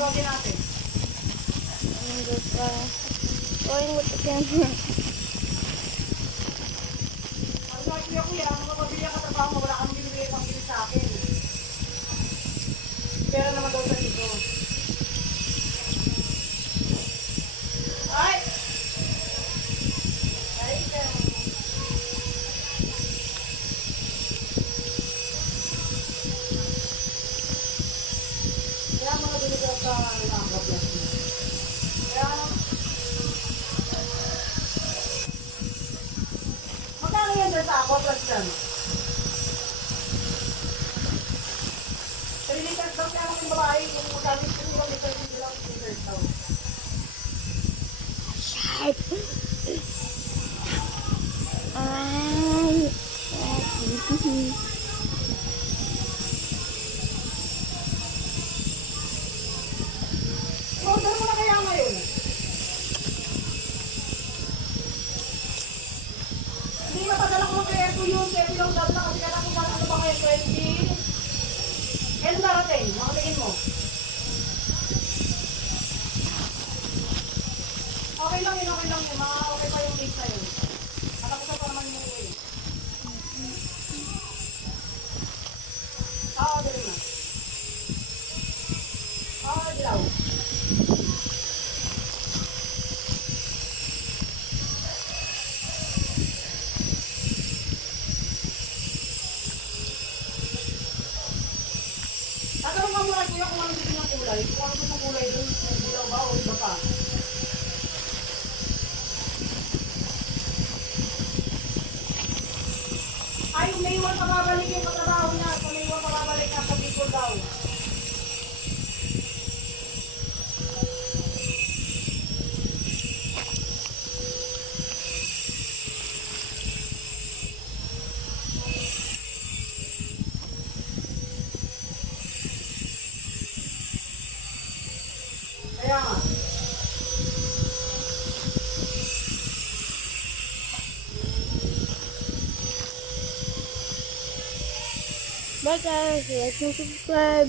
Tawagin natin. Hindi pa. Going mo to camera. Ang sabi ko kuya, ang mapabili ka trabaho mo, wala kang binibigay pang bilis sa akin. Pera naman daw sa dito. Ay! Ay, kaya mga binigay sa nakakaplas mo. Kaya, magkano yan dyan sa ako, plus dyan? 3 liters daw kaya ng babae, yung magkano yung 3 liters, hindi lang 3 liters daw. Sharp. Order mo na kaya ngayon? Hindi mapadala ko kay Erto yun, kaya bilang dati na kasi kaya kung ano ba ngayon, 20? Kailan darating? Mga tingin mo? Okay lang yun, okay lang yun. Okay pa yung date na yun. Natapusan pa naman yung uwi. Dali na. Dilaw. Tatanong ka muna kuya kung ano gusto ng kulay. Kung ano gusto ng kulay doon, dilaw ba o iba pa? Ay, may iwan pa babalik yung katrabaho niya. Kung may iwan pa babalik na sa Bicol daw. Kaya nga. Bye guys, like and subscribe.